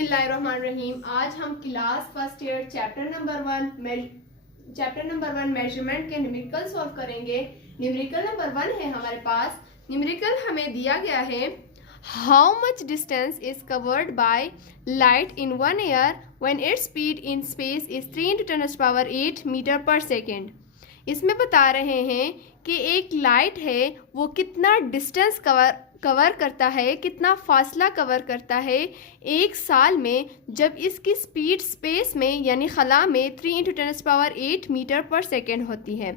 बिस्मिल्लाहिर्रहमानिर्रहीम। आज हम class first year chapter number one measurement के न्यूमेरिकल सॉल्व करेंगे। न्यूमेरिकल नंबर 1 है हमारे पास। न्यूमेरिकल हमें दिया गया है, how much distance is covered by light in 1 year when its speed in space is 3 × 10⁸ metre per second. इसमें बता रहे हैं कि एक लाइट है वो कितना डिस्टेंस कवर करता है, कितना फासला कवर करता है एक साल में, जब इसकी स्पीड स्पेस में यानी खला में 3 × 10⁸ मीटर पर सेकेंड होती है।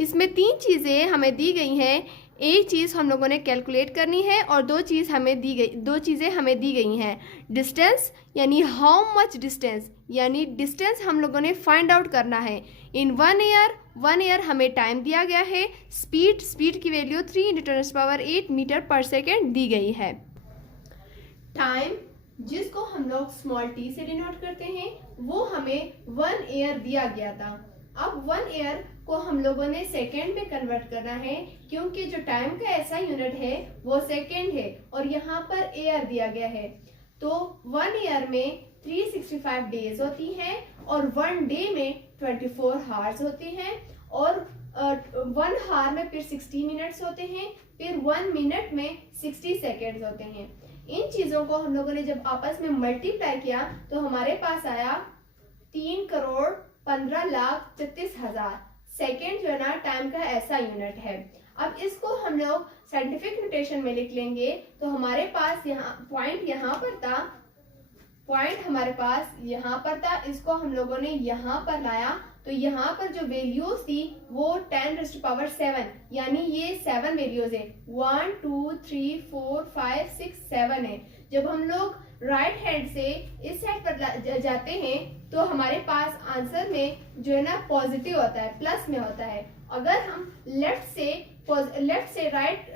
इसमें 3 चीज़ें हमें दी गई हैं। एक चीज़ हम लोगों ने कैलकुलेट करनी है और दो चीज़ें हमें दी गई हैं। डिस्टेंस यानी हाउ मच डिस्टेंस, यानी डिस्टेंस हम लोगों ने फाइंड आउट करना है इन 1 ईयर हमें टाइम दिया गया है। स्पीड की वैल्यू 3 × 10⁸ मीटर पर सेकेंड दी गई है। टाइम जिसको हम लोग स्मॉल टी से डिनोट करते हैं वो हमें 1 ईयर दिया गया था। अब 1 ईयर को हम लोगों ने सेकेंड में कन्वर्ट करना है, क्योंकि जो टाइम का ऐसा यूनिट है वो सेकेंड है और यहाँ पर ईयर दिया गया है। तो 1 ईयर में 365 डेज होती हैं और 1 डे में 24 हार्स होती हैं और 1 हार में फिर 60 मिनट्स होते हैं, फिर 1 मिनट में 60 सेकेंड्स होते हैं। इन चीज़ों को हम लोगों ने जब आपस में मल्टीप्लाई किया तो हमारे पास आया 3,15,36,000। सेकेंड जो है ना टाइम का ऐसा यूनिट है। अब इसको हम लोग साइंटिफिक नोटेशन में लिख लेंगे। तो हमारे पास यहाँ पॉइंट हमारे पास यहाँ पर था, इसको हम लोगों ने यहाँ पर लाया तो यहाँ पर जो वैल्यूज थी वो 10⁻⁷ यानी ये 7 वैल्यूज है। 1 2 3 4 5 6 7 है। जब हम लोग राइट हैंड से इस साइड पर जाते हैं तो हमारे पास आंसर में जो है ना पॉजिटिव होता है, प्लस में होता है। अगर हम लेफ्ट से राइट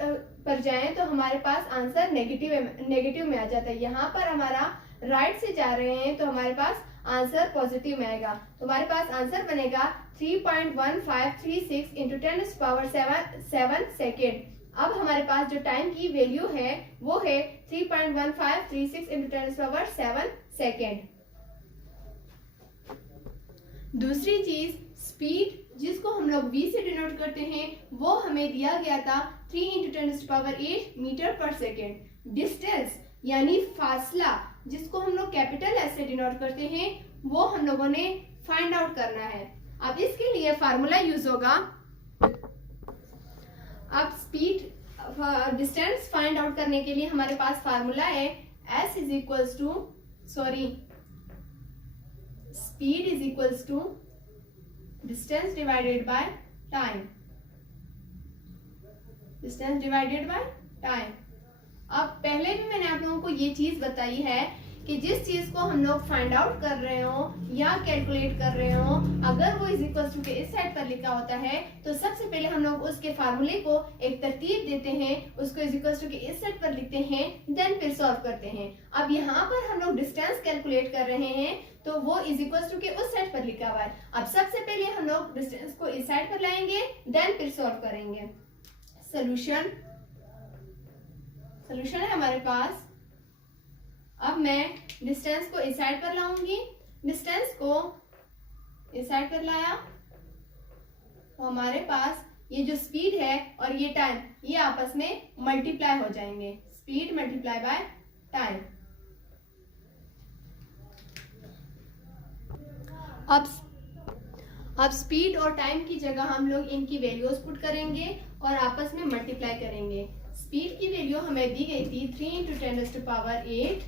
पर जाएं तो हमारे पास आंसर नेगेटिव में आ जाता है। यहाँ पर हमारा राइट से जा रहे हैं तो हमारे पास आंसर पॉजिटिव में आएगा। तो हमारे पास आंसर बनेगा 3.1536 × 10⁻7 सेकेंड। अब हमारे पास जो टाइम की वैल्यू है वो है 3.1536 × 10⁻7 सेकेंड। दूसरी चीज स्पीड जिसको हम लोग v से डिनोट करते हैं वो हमें दिया गया था 3 × 10⁸ मीटर पर सेकेंड। डिस्टेंस यानी फासला जिसको हम लोग कैपिटल एस से डिनोट करते हैं वो हम लोगों ने फाइंड आउट करना है। अब इसके लिए फार्मूला यूज होगा। अब डिस्टेंस फाइंड आउट करने के लिए हमारे पास फार्मूला है speed is equals to distance divided by time. अब पहले भी मैंने आप लोगों को ये चीज बताई है कि जिस चीज को हम लोग फाइंड आउट कर रहे हो या कैलकुलेट कर रहे हो, अगर वो इज इक्वल्स टू के इस साइड पर लिखा होता है तो सबसे पहले हम लोग उसके फार्मूले को एक तरतीब देते हैं, उसको इज इक्वल्स टू के इस साइड पर लिखते हैं, देन फिर सॉल्व करते हैं। अब यहाँ पर हम लोग डिस्टेंस कैलकुलेट कर रहे हैं तो वो इज इक्वल्स टू के उस साइड पर लिखा हुआ है। अब सबसे पहले हम लोग डिस्टेंस को इस साइड पर लाएंगे, देन फिर सॉल्व करेंगे। सोल्यूशन है हमारे पास। अब मैं डिस्टेंस को इस साइड पर लाऊंगी, डिस्टेंस को इस साइड पर लाया तो हमारे पास ये जो स्पीड है और ये टाइम ये आपस में मल्टीप्लाई हो जाएंगे। Speed multiply by time. अब स्पीड और टाइम की जगह हम लोग इनकी वैल्यूज पुट करेंगे और आपस में मल्टीप्लाई करेंगे। स्पीड की वैल्यू हमें दी गई थी 3 × 10⁸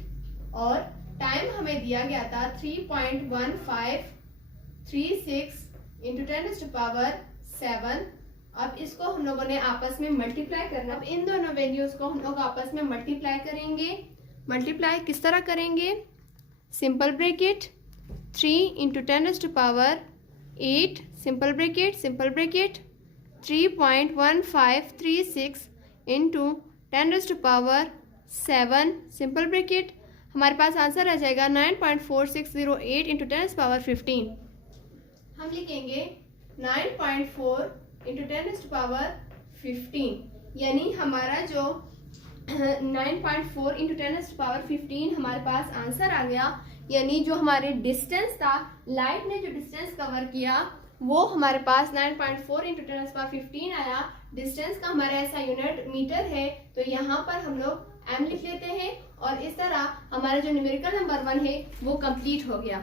और टाइम हमें दिया गया था 3.1536 × 10⁻7। अब इसको हम लोगों ने आपस में मल्टीप्लाई करना। अब इन दोनों वैल्यूज को हम लोग आपस में मल्टीप्लाई करेंगे। मल्टीप्लाई किस तरह करेंगे? Simple bracket 3 × 10⁸ simple bracket 3.1536 × 10⁻7 simple bracket. हमारे पास आंसर आ जाएगा 9.4608 × 10⁻15। हम लिखेंगे 9.4 × 10⁻15 यानी हमारा जो 9.4 इंटू 10⁻15 हमारे पास आंसर आ गया। यानी जो हमारे डिस्टेंस था, लाइट ने जो डिस्टेंस कवर किया वो हमारे पास 9.4 इंटू 10⁻15 आया। डिस्टेंस का हमारा ऐसा यूनिट मीटर है, तो यहाँ पर हम लोग m लिख लेते हैं और इस तरह हमारा जो न्यूमेरिकल नंबर 1 है वो कंप्लीट हो गया।